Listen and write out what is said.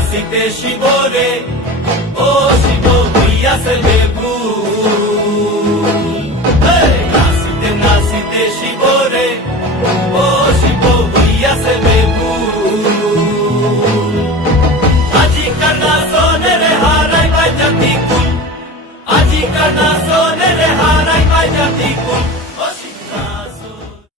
নাচিতে শিবরে ও শিব হইয়াছে বেভুল নাচিতে নাচিতে শিবরে ও শিব হইয়াছে বেভুল আজিকার নাচনের হারাই বাই জাতি কুল আজিকার নাচনের হারাই বাই